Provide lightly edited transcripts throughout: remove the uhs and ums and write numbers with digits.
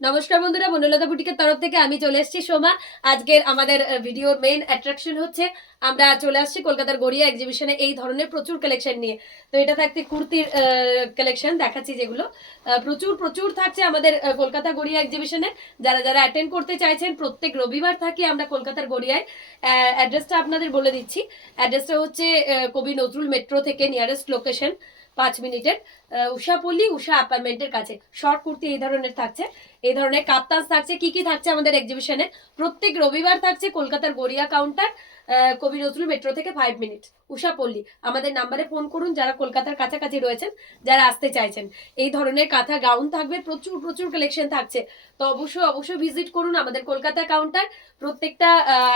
নমস্কার বন্ধুরা, বনলতা বুটিকের তরফ থেকে আমি চলে এসেছি সোমা। আজকের আমাদের ভিডিওর মেইন অ্যাট্রাকশন হচ্ছে আমরা চলে আসছি কলকাতার গড়িয়া এক্সিবিশনে এই ধরনের প্রচুর কালেকশন নিয়ে। তো এটা থাকছে কুর্তির কালেকশন দেখাচ্ছি, যেগুলো প্রচুর প্রচুর থাকছে আমাদের কলকাতা গড়িয়া এক্সিবিশনে। যারা যারা অ্যাটেন্ড করতে চাইছেন, প্রত্যেক রবিবার থাকি আমরা কলকাতার গড়িয়ায়। অ্যাড্রেসটা আপনাদের বলে দিচ্ছি। অ্যাড্রেসটা হচ্ছে কবি নজরুল মেট্রো থেকে নিয়ারেস্ট লোকেশন 5 মিনিটের, উষাপল্লী উষা অ্যাপার্টমেন্টের কাছে। শর্ট কুর্তি এই ধরনের থাকছে, এই ধরনের কাপ্তান থাকছে। কি কি থাকছে আমাদের এক্সিবিশনে? প্রত্যেক রবিবার থাকছে কলকাতার গড়িয়া কাউন্টার, কবি নজরুল মেট্রো থেকে 5 মিনিট, উষাপল্লী। আমাদের নাম্বারে ফোন করুন যারা কলকাতার কাছাকাছি রয়েছেন, যারা আসতে চাইছেন। এই ধরনের কাঁথা গাউন থাকবে, প্রচুর প্রচুর কালেকশন থাকছে। তো অবশ্যই অবশ্যই ভিজিট করুন আমাদের কলকাতা কাউন্টার। প্রত্যেকটা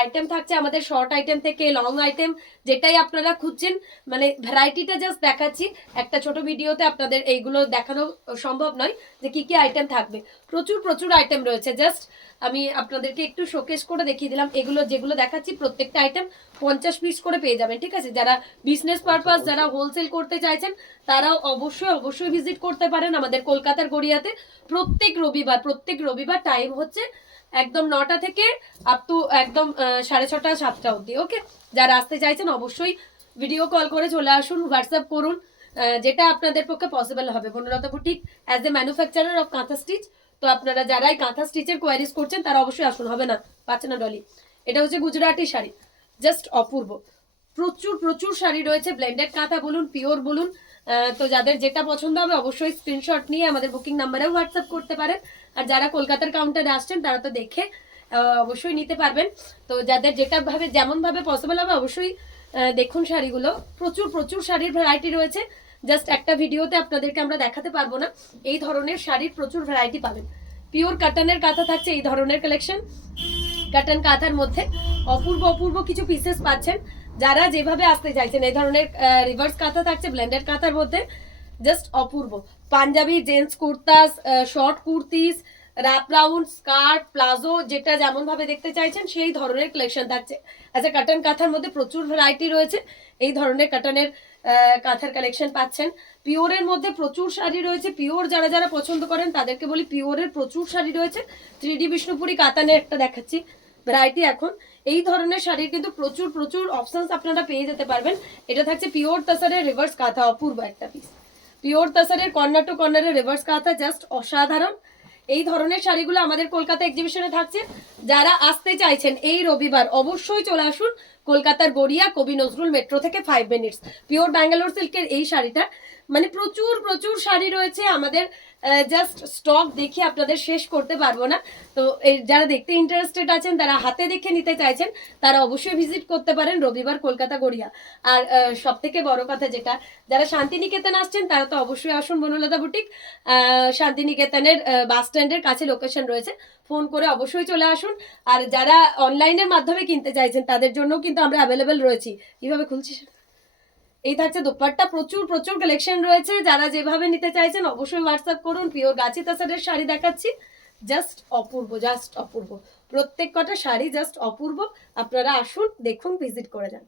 আইটেম থাকছে আমাদের, শর্ট আইটেম থেকে লং আইটেম, যেটাই আপনারা খুঁজছেন। মানে ভ্যারাইটিটা জাস্ট দেখাচ্ছি, একটা ছোট ভিডিওতে আপনাদের এইগুলো দেখানো সম্ভব নয় যে কি কি আইটেম থাকবে। প্রচুর প্রচুর আইটেম রয়েছে, জাস্ট আমি আপনাদেরকে একটু শোকেস করে দেখিয়ে দিলাম। এগুলো যেগুলো দেখাচ্ছি প্রত্যেকটা আইটেম 50 পিস করে পেয়ে যাবেন, ঠিক আছে? যারা বিজনেস পারপাস, যারা হোলসেল করতে চাইছেন, তারাও অবশ্যই অবশ্যই ভিজিট করতে পারেন আমাদের কলকাতার গড়িয়াতে। প্রত্যেক রবিবার টাইম হচ্ছে একদম 9টা থেকে আপ টু একদম 6:30 7টা অবধি। ওকে, যারা আসতে চাইছেন অবশ্যই ভিডিও কল করে চলে আসুন, হোয়াটসঅ্যাপ করুন, যেটা আপনাদের পক্ষে পসিবল হবে। Banalata boutique as a manufacturer of কাঁথা স্টিচ। তো আপনারা যারাই কাঁথা স্টিচের কোয়ারিজ করছেন তারা অবশ্যই আসুন। হবে না, পাচ্ছে না ডলি। এটা হচ্ছে গুজরাটি শাড়ি, জাস্ট অপূর্ব। প্রচুর প্রচুর শাড়ি রয়েছে, ব্লেন্ডেড কাঁথা বলুন, পিওর বলুন। তো যাদের যেটা পছন্দ হবে অবশ্যই স্ক্রিনশট নিয়ে আমাদের বুকিং নাম্বারেও হোয়াটসঅ্যাপ করতে পারেন। আর যারা কলকাতার কাউন্টারে আসছেন তারা তো দেখে অবশ্যই নিতে পারবেন। তো যাদের যেটা ভাবে যেমন ভাবে পসিবল হবে অবশ্যই দেখুন শাড়িগুলো। প্রচুর প্রচুর শাড়ির ভ্যারাইটি রয়েছে, জাস্ট একটা ভিডিওতে আপনাদেরকে আমরা দেখাতে পারবো না। এই ধরনের শাড়ির প্রচুর ভ্যারাইটি পাবেন। পিওর কাটানের কাঁথা থাকছে, এই ধরনের কালেকশন। কাটান কাঁথার মধ্যে অপূর্ব অপূর্ব কিছু পিসেস পাচ্ছেন। যারা যেভাবে আসতে চাইছেন, এই ধরনের রিভার্স কাঁথা থাকছে ব্লেন্ডেড কাঁথার মধ্যে, জাস্ট অপূর্ব। Panjabi, gents kurtas, short kurtis, wrap round, skirt, palazzo, যেটা যেমন ভাবে দেখতে চাইছেন সেই ধরনের কালেকশন থাকছে। আচ্ছা, কাটান কাঁথার মধ্যে প্রচুর ভ্যারাইটি রয়েছে, এই ধরনের কাটানের কাঁথার কালেকশন পাচ্ছেন। পিওরের মধ্যে প্রচুর শাড়ি রয়েছে, পিওর যারা যারা পছন্দ করেন তাদেরকে বলি, পিওরের প্রচুর শাড়ি রয়েছে। 3D বিষ্ণুপুরি কাতানের একটা দেখাচ্ছি ভ্যারাইটি এখন। এই ধরনের শাড়ির কিন্তু প্রচুর প্রচুর অপশনস আপনারা পেয়ে যেতে পারবেন। এটা থাকছে পিওর তাসারের রিভার্স কাঁথা, অপূর্ব একটা পিস। পিওর তাসারের কর্নার টু কর্নারের রিভার্স কাঁথা, জাস্ট অসাধারণ। এই ধরনের শাড়িগুলো আমাদের কলকাতা এক্সিবিশনে থাকছে। যারা আসতে চাইছেন এই রবিবার অবশ্যই চলে আসুন কলকাতার গড়িয়া কবি নজরুল মেট্রো থেকে 5 মিনিটস। পিওর ব্যাঙ্গালোর সিল্কের এই শাড়িটা, মানে প্রচুর প্রচুর শাড়ি রয়েছে আমাদের, জাস্ট স্টক দেখে আপনাদের শেষ করতে পারবো না। তো যারা দেখতে ইন্টারেস্টেড আছেন, তারা হাতে দেখে নিতে চাইছেন, তারা অবশ্যই ভিজিট করতে পারেন রবিবার কলকাতা গড়িয়া। আর সব থেকে বড় কথা যেটা, যারা শান্তিনিকেতন আসছেন তারা তো অবশ্যই আসুন বনলতা বুটিক। শান্তিনিকেতনের বাস স্ট্যান্ডের কাছে লোকেশন রয়েছে, ফোন করে অবশ্যই চলে আসুন। আর যারা অনলাইনের মাধ্যমে কিনতে চাইছেন তাদের জন্য কিন্তু আমরা অ্যাভেলেবেল রয়েছি। কিভাবে খুলছিস? এই থাকছে দোপাট্টা, প্রচুর প্রচুর কালেকশন রয়েছে। যারা যেভাবে নিতে চাইছেন অবশ্যই হোয়াটসঅ্যাপ করুন। পিওর গাছি তাসারের শাড়ি দেখাচ্ছি, জাস্ট অপূর্ব, জাস্ট অপূর্ব। প্রত্যেক কটা শাড়ি জাস্ট অপূর্ব। আপনারা আসুন, দেখুন, ভিজিট করে যান।